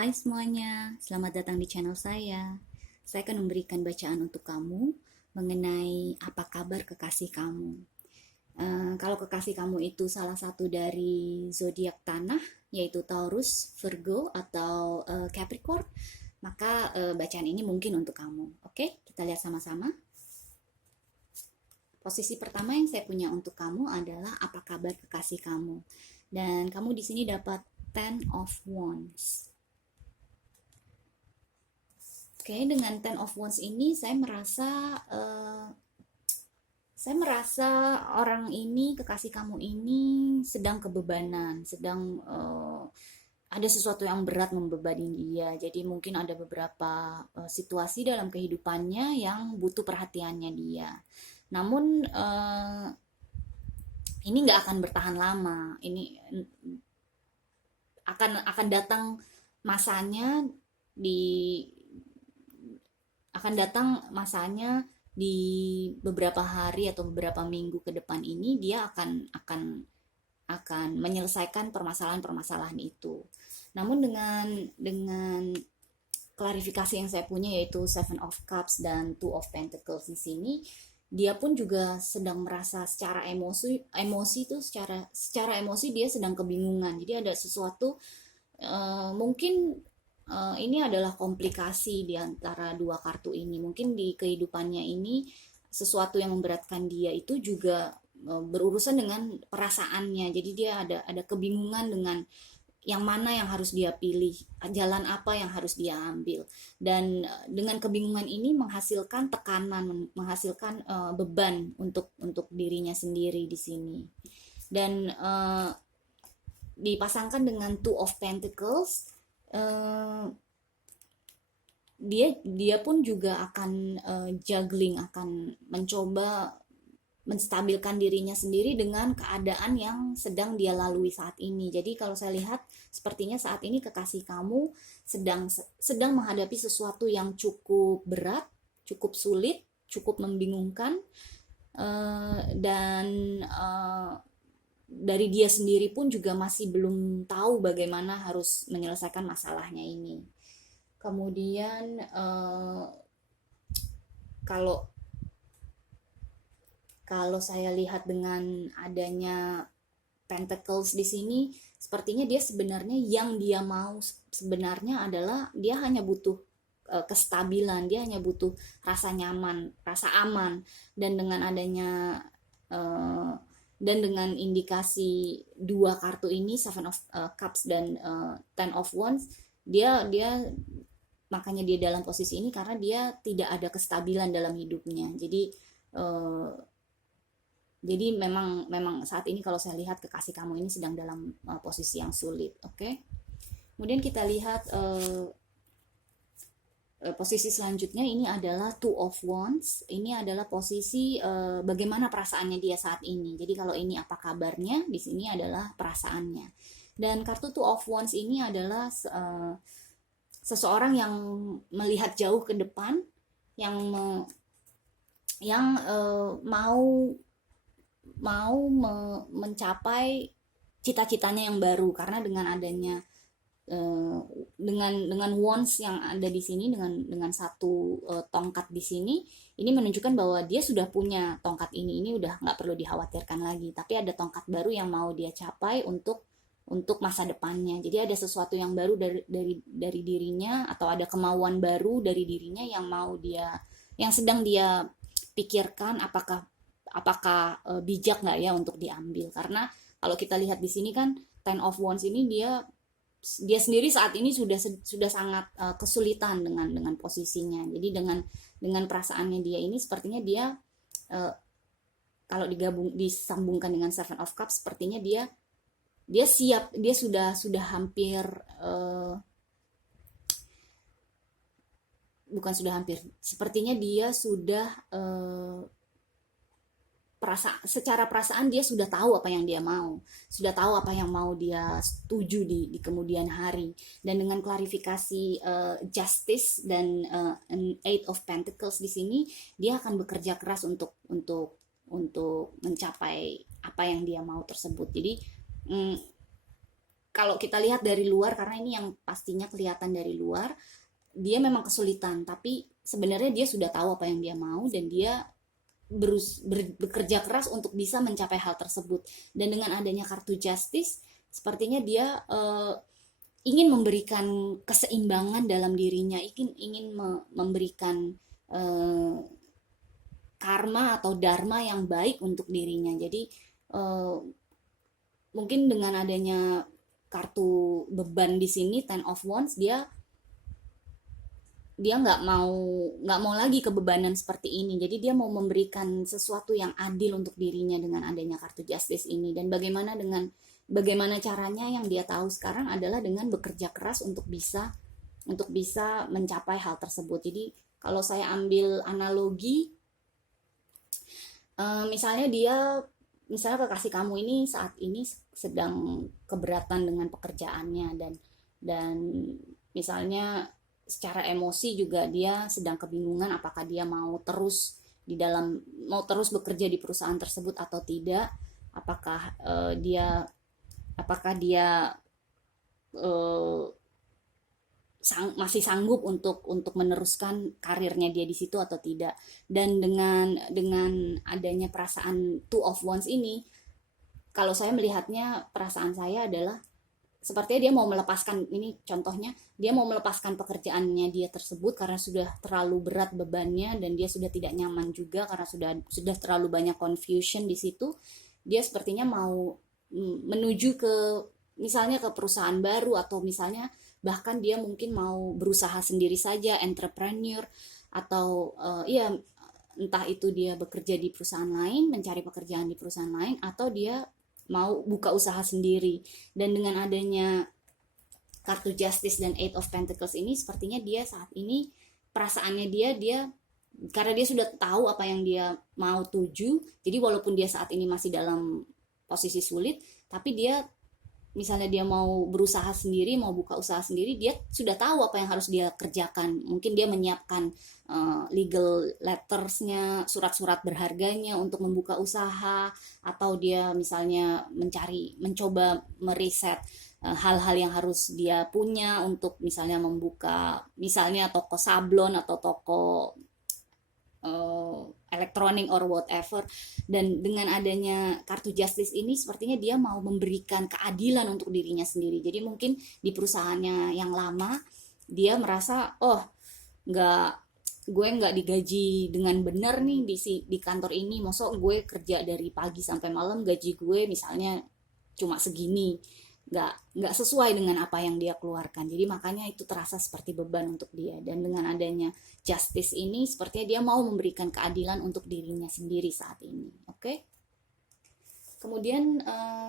Hai semuanya, selamat datang di channel saya. Saya akan memberikan bacaan untuk kamu mengenai apa kabar kekasih kamu. Kalau kekasih kamu itu salah satu dari zodiak tanah, yaitu Taurus, Virgo, atau Capricorn, maka bacaan ini mungkin untuk kamu. Oke, kita lihat sama-sama. Posisi pertama yang saya punya untuk kamu adalah apa kabar kekasih kamu. Dan kamu di sini dapat Ten of Wands. Oke, dengan Ten of Wands ini saya merasa orang ini, kekasih kamu ini sedang kebebanan, sedang ada sesuatu yang berat membebani dia. Jadi mungkin ada beberapa situasi dalam kehidupannya yang butuh perhatiannya dia. Namun ini nggak akan bertahan lama. Ini akan datang masanya di akan datang masanya di beberapa hari atau beberapa minggu ke depan ini dia akan menyelesaikan permasalahan-permasalahan itu. Namun dengan klarifikasi yang saya punya yaitu Seven of Cups dan Two of Pentacles di sini, dia pun juga sedang merasa secara emosi itu secara emosi dia sedang kebingungan. Jadi ada sesuatu mungkin ini adalah komplikasi di antara dua kartu ini. Mungkin di kehidupannya ini sesuatu yang memberatkan dia itu juga berurusan dengan perasaannya. Jadi dia ada kebingungan dengan yang mana yang harus dia pilih, jalan apa yang harus dia ambil. Dan dengan kebingungan ini menghasilkan tekanan, menghasilkan beban untuk dirinya sendiri di sini. Dan dipasangkan dengan Two of Pentacles, dia pun juga akan juggling, akan mencoba menstabilkan dirinya sendiri dengan keadaan yang sedang dia lalui saat ini. Jadi kalau saya lihat sepertinya saat ini kekasih kamu sedang menghadapi sesuatu yang cukup berat, cukup sulit, cukup membingungkan, dan dari dia sendiri pun juga masih belum tahu bagaimana harus menyelesaikan masalahnya ini. Kemudian kalau kalau saya lihat dengan adanya Pentacles di sini, sepertinya dia sebenarnya yang dia mau sebenarnya adalah dia hanya butuh kestabilan, dia hanya butuh rasa nyaman, rasa aman. Dan dengan adanya dan dengan indikasi dua kartu ini, Seven of Cups dan Ten of Wands, dia makanya dia dalam posisi ini karena dia tidak ada kestabilan dalam hidupnya. Jadi memang saat ini kalau saya lihat kekasih kamu ini sedang dalam posisi yang sulit. Oke. Kemudian kita lihat posisi selanjutnya, ini adalah Two of Wands. Ini adalah posisi bagaimana perasaannya dia saat ini. Jadi kalau ini apa kabarnya, di sini adalah perasaannya. Dan kartu Two of Wands ini adalah seseorang yang melihat jauh ke depan, yang mau mencapai cita-citanya yang baru. Karena dengan adanya dengan wands yang ada di sini, dengan satu tongkat di sini, ini menunjukkan bahwa dia sudah punya tongkat ini udah nggak perlu dikhawatirkan lagi, tapi ada tongkat baru yang mau dia capai untuk masa depannya. Jadi ada sesuatu yang baru dari dirinya, atau ada kemauan baru dari dirinya yang sedang dia pikirkan, apakah bijak nggak ya untuk diambil. Karena kalau kita lihat di sini kan Ten of Wands ini dia sendiri saat ini sudah sangat kesulitan dengan posisinya. Jadi dengan perasaannya dia ini, sepertinya dia kalau disambungkan dengan Seven of Cups, sepertinya dia siap, dia sudah hampir bukan sudah hampir, sepertinya dia sudah secara perasaan dia sudah tahu apa yang dia mau, sudah tahu apa yang mau dia setuju di kemudian hari. Dan dengan klarifikasi justice dan Eight of Pentacles di sini, dia akan bekerja keras untuk mencapai apa yang dia mau tersebut. Jadi kalau kita lihat dari luar, karena ini yang pastinya kelihatan dari luar, dia memang kesulitan, tapi sebenarnya dia sudah tahu apa yang dia mau dan dia bekerja keras untuk bisa mencapai hal tersebut. Dan dengan adanya kartu justice, sepertinya dia ingin memberikan keseimbangan dalam dirinya, ingin memberikan eh, karma atau dharma yang baik untuk dirinya. Jadi eh, mungkin dengan adanya kartu beban di sini, Ten of Wands, dia dia nggak mau lagi kebebanan seperti ini. Jadi dia mau memberikan sesuatu yang adil untuk dirinya dengan adanya kartu justice ini. Dan bagaimana caranya, yang dia tahu sekarang adalah dengan bekerja keras untuk bisa mencapai hal tersebut. Jadi kalau saya ambil analogi, misalnya kekasih kamu ini saat ini sedang keberatan dengan pekerjaannya, dan misalnya secara emosi juga dia sedang kebingungan apakah dia mau terus bekerja di perusahaan tersebut atau tidak, apakah dia eh, masih sanggup untuk meneruskan karirnya dia di situ atau tidak. Dan dengan adanya perasaan Two of Wands ini, kalau saya melihatnya, perasaan saya adalah sepertinya dia mau melepaskan, ini contohnya, dia mau melepaskan pekerjaannya dia tersebut karena sudah terlalu berat bebannya dan dia sudah tidak nyaman juga karena sudah terlalu banyak confusion di situ. Dia sepertinya mau menuju ke, misalnya ke perusahaan baru, atau misalnya bahkan dia mungkin mau berusaha sendiri saja, entrepreneur, atau ya entah itu dia bekerja di perusahaan lain, mencari pekerjaan di perusahaan lain, atau dia mau buka usaha sendiri. Dan dengan adanya kartu Justice dan Eight of Pentacles ini, sepertinya dia saat ini perasaannya dia karena dia sudah tahu apa yang dia mau tuju, jadi walaupun dia saat ini masih dalam posisi sulit, tapi dia, misalnya dia mau berusaha sendiri, mau buka usaha sendiri, dia sudah tahu apa yang harus dia kerjakan. Mungkin dia menyiapkan legal lettersnya, surat-surat berharganya untuk membuka usaha, atau dia misalnya mencoba meriset hal-hal yang harus dia punya untuk misalnya membuka, misalnya toko sablon atau toko elektronik or whatever. Dan dengan adanya kartu justice ini, sepertinya dia mau memberikan keadilan untuk dirinya sendiri. Jadi mungkin di perusahaannya yang lama dia merasa, oh, gue nggak digaji dengan benar nih di kantor ini, masa gue kerja dari pagi sampai malam gaji gue misalnya cuma segini, nggak sesuai dengan apa yang dia keluarkan. Jadi makanya itu terasa seperti beban untuk dia. Dan dengan adanya justice ini, sepertinya dia mau memberikan keadilan untuk dirinya sendiri saat ini. Oke? Kemudian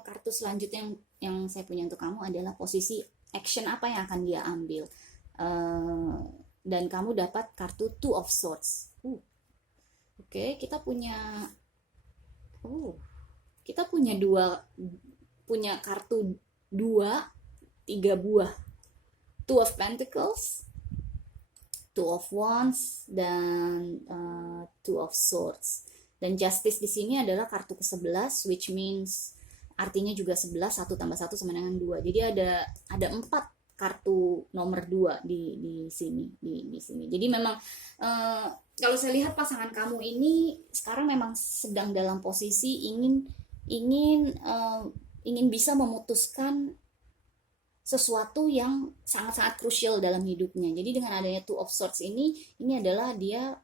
kartu selanjutnya yang saya punya untuk kamu adalah posisi action apa yang akan dia ambil. Dan kamu dapat kartu Two of Swords. Oke, kita punya kartu 3 buah, Two of Pentacles, Two of Wands, dan Two of Swords. Dan Justice di sini adalah kartu ke-11, which means artinya juga 11, 1 tambah 1 sama dengan 2. Jadi ada 4 kartu nomor 2 di sini. Jadi memang kalau saya lihat pasangan kamu ini sekarang memang sedang dalam posisi ingin bisa memutuskan sesuatu yang sangat-sangat krusial dalam hidupnya. Jadi dengan adanya Two of Swords ini adalah dia,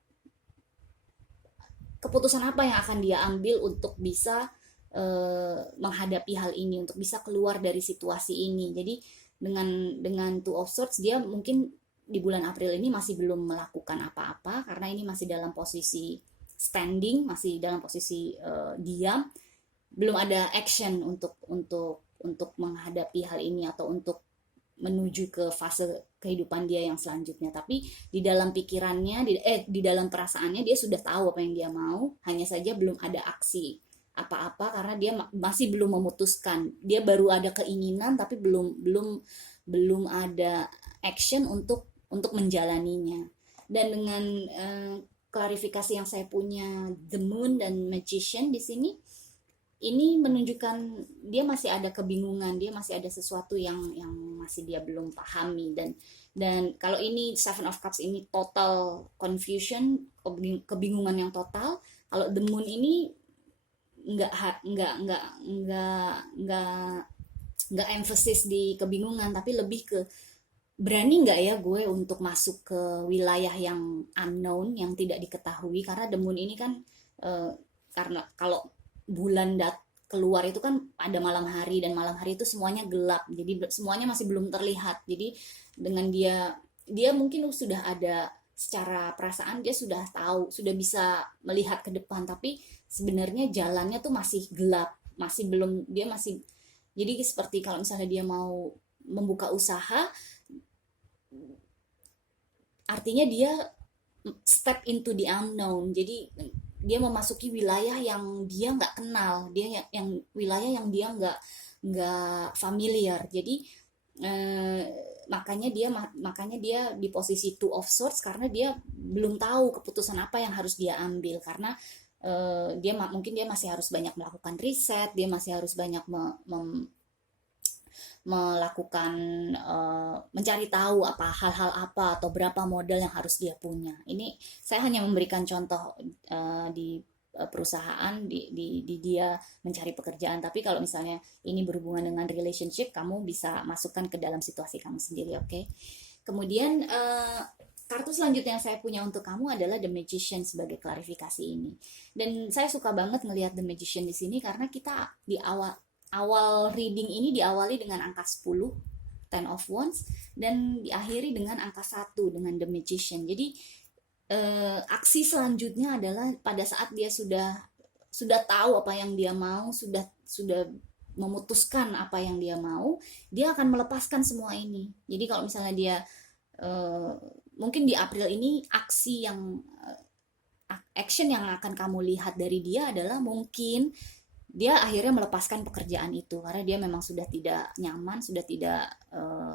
keputusan apa yang akan dia ambil untuk bisa menghadapi hal ini, untuk bisa keluar dari situasi ini. Jadi dengan Two of Swords, dia mungkin di bulan April ini masih belum melakukan apa-apa karena ini masih dalam posisi standing, masih dalam posisi diam, belum ada action untuk menghadapi hal ini atau untuk menuju ke fase kehidupan dia yang selanjutnya. Tapi di dalam pikirannya, di dalam perasaannya dia sudah tahu apa yang dia mau, hanya saja belum ada aksi apa-apa karena dia masih belum memutuskan. Dia baru ada keinginan tapi belum ada action untuk menjalaninya. Dan dengan klarifikasi yang saya punya The Moon dan Magician di sini, ini menunjukkan dia masih ada kebingungan, dia masih ada sesuatu yang masih dia belum pahami. Dan kalau ini Seven of Cups ini total confusion, kebingungan yang total. Kalau The Moon ini nggak nggak nggak emphasis di kebingungan, tapi lebih ke berani nggak ya gue untuk masuk ke wilayah yang unknown, yang tidak diketahui. Karena The Moon ini kan karena kalau bulan keluar itu kan pada malam hari, dan malam hari itu semuanya gelap, jadi semuanya masih belum terlihat. Jadi dengan dia mungkin sudah ada secara perasaan, dia sudah tahu, sudah bisa melihat ke depan, tapi sebenarnya jalannya tuh masih gelap, masih belum, dia masih, jadi seperti kalau misalnya dia mau membuka usaha, artinya dia step into the unknown. Jadi dia memasuki wilayah yang dia nggak kenal, dia yang wilayah yang dia nggak familiar. Jadi eh, makanya dia di posisi two of swords, karena dia belum tahu keputusan apa yang harus dia ambil. Karena mungkin dia masih harus banyak melakukan riset, dia masih harus banyak melakukan mencari tahu hal-hal apa atau berapa modal yang harus dia punya. Ini saya hanya memberikan contoh di perusahaan, di dia mencari pekerjaan. Tapi kalau misalnya ini berhubungan dengan relationship, kamu bisa masukkan ke dalam situasi kamu sendiri, oke? Kemudian kartu selanjutnya yang saya punya untuk kamu adalah The Magician sebagai klarifikasi ini. Dan saya suka banget ngelihat The Magician di sini karena kita di awal reading ini diawali dengan angka 10, Ten of Wands, dan diakhiri dengan angka 1 dengan The Magician. Jadi aksi selanjutnya adalah pada saat dia sudah tahu apa yang dia mau, sudah memutuskan apa yang dia mau, dia akan melepaskan semua ini. Jadi kalau misalnya dia mungkin di April ini action yang akan kamu lihat dari dia adalah mungkin dia akhirnya melepaskan pekerjaan itu karena dia memang sudah tidak nyaman, sudah tidak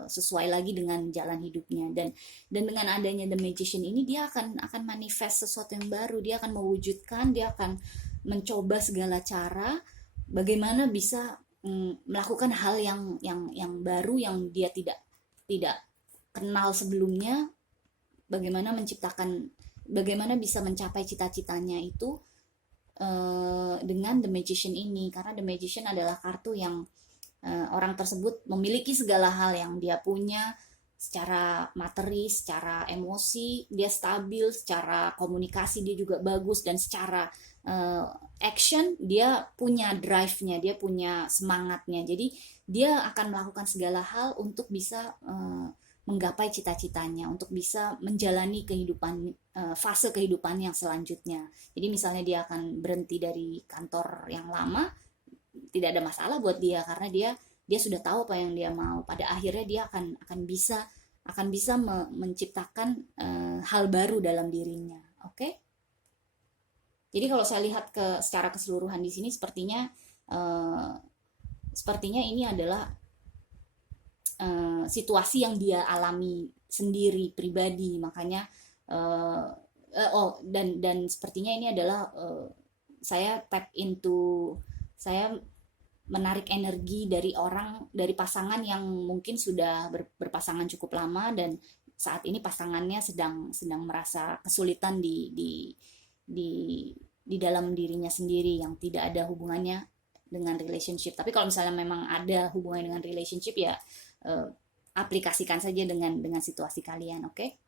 sesuai lagi dengan jalan hidupnya. Dan dengan adanya The Magician ini, dia akan manifest sesuatu yang baru, dia akan mewujudkan, dia akan mencoba segala cara bagaimana bisa melakukan hal yang baru yang dia tidak kenal sebelumnya, bagaimana bisa mencapai cita-citanya itu dengan The Magician ini. Karena The Magician adalah kartu yang orang tersebut memiliki segala hal yang dia punya, secara materi, secara emosi dia stabil, secara komunikasi dia juga bagus, dan secara action dia punya drive-nya, dia punya semangatnya. Jadi dia akan melakukan segala hal untuk bisa menggapai cita-citanya, untuk bisa menjalani fase kehidupan yang selanjutnya. Jadi misalnya dia akan berhenti dari kantor yang lama, tidak ada masalah buat dia karena dia sudah tahu apa yang dia mau. Pada akhirnya dia akan bisa menciptakan hal baru dalam dirinya. Oke? Jadi kalau saya lihat secara keseluruhan di sini sepertinya ini adalah situasi yang dia alami sendiri pribadi. Makanya dan sepertinya ini adalah saya menarik energi dari pasangan yang mungkin sudah berpasangan cukup lama, dan saat ini pasangannya sedang merasa kesulitan di dalam dirinya sendiri yang tidak ada hubungannya dengan relationship. Tapi kalau misalnya memang ada hubungan dengan relationship, ya aplikasikan saja dengan situasi kalian, oke?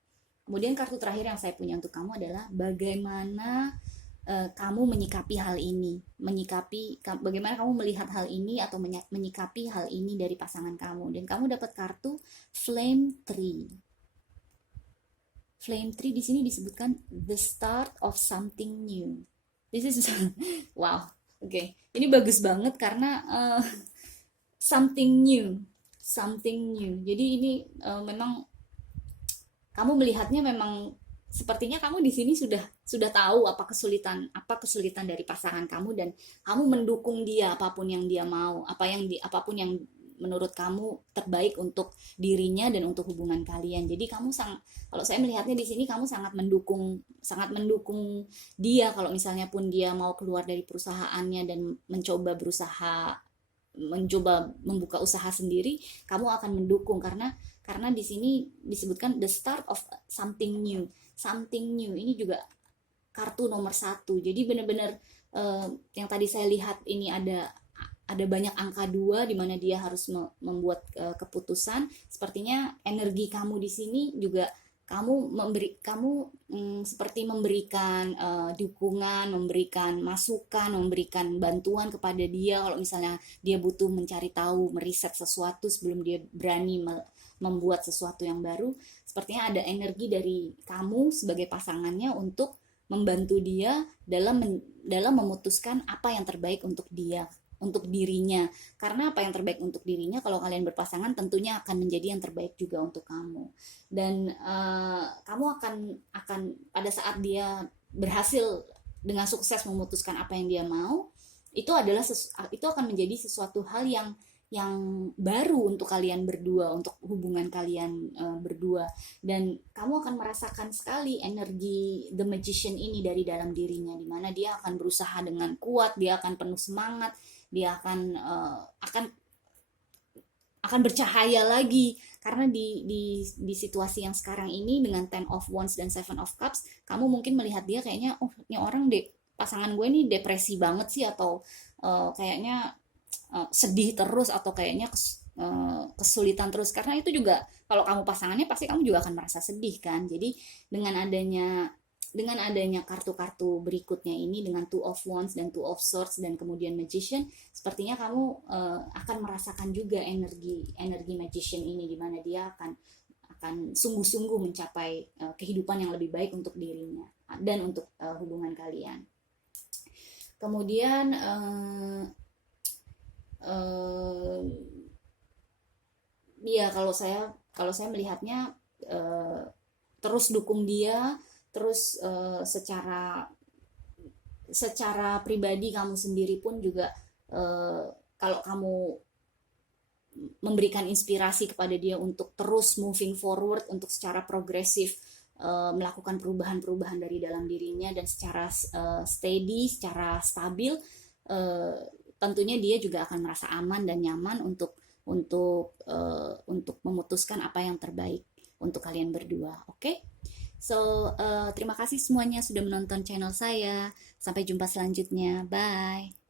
Kemudian kartu terakhir yang saya punya untuk kamu adalah bagaimana kamu menyikapi hal ini, bagaimana kamu melihat hal ini atau menyikapi hal ini dari pasangan kamu. Dan kamu dapat kartu Flame Tree. Flame Tree di sini disebutkan the start of something new. This is wow, oke. Ini bagus banget karena something new. Jadi ini memang kamu melihatnya memang sepertinya kamu di sini sudah tahu apa kesulitan dari pasangan kamu, dan kamu mendukung dia apapun yang dia mau, apapun yang menurut kamu terbaik untuk dirinya dan untuk hubungan kalian. Jadi kamu kalau saya melihatnya di sini kamu sangat mendukung dia kalau misalnya pun dia mau keluar dari perusahaannya dan mencoba membuka usaha sendiri, kamu akan mendukung karena di sini disebutkan the start of something new. Something new ini juga kartu nomor 1. Jadi benar-benar yang tadi saya lihat ini ada banyak angka 2 di mana dia harus membuat keputusan. Sepertinya energi kamu di sini juga kamu seperti memberikan dukungan, memberikan masukan, memberikan bantuan kepada dia kalau misalnya dia butuh mencari tahu, meriset sesuatu sebelum dia berani membuat sesuatu yang baru. Sepertinya ada energi dari kamu sebagai pasangannya untuk membantu dia dalam memutuskan apa yang terbaik untuk dia, untuk dirinya. Karena apa yang terbaik untuk dirinya kalau kalian berpasangan tentunya akan menjadi yang terbaik juga untuk kamu. Dan kamu akan pada saat dia berhasil dengan sukses memutuskan apa yang dia mau, itu akan menjadi sesuatu hal yang baru untuk kalian berdua, untuk hubungan kalian berdua, dan kamu akan merasakan sekali energi the magician ini dari dalam dirinya, dimana dia akan berusaha dengan kuat, dia akan penuh semangat, dia akan bercahaya lagi, karena di situasi yang sekarang ini dengan Ten of Wands dan Seven of Cups, kamu mungkin melihat dia kayaknya, oh ini orang pasangan gue ini depresi banget sih, atau kayaknya sedih terus, atau kayaknya kesulitan terus. Karena itu juga kalau kamu pasangannya pasti kamu juga akan merasa sedih kan. Jadi dengan adanya kartu-kartu berikutnya ini, dengan Two of Wands dan Two of Swords dan kemudian Magician, sepertinya kamu akan merasakan juga energi Magician ini, di mana dia akan sungguh-sungguh mencapai kehidupan yang lebih baik untuk dirinya dan untuk hubungan kalian. Kemudian ya kalau saya melihatnya terus dukung dia, terus secara pribadi kamu sendiri pun juga kalau kamu memberikan inspirasi kepada dia untuk terus moving forward, untuk secara progresif melakukan perubahan-perubahan dari dalam dirinya, dan secara steady, secara stabil, tentunya dia juga akan merasa aman dan nyaman untuk memutuskan apa yang terbaik untuk kalian berdua. Oke? So, terima kasih semuanya sudah menonton channel saya. Sampai jumpa selanjutnya. Bye.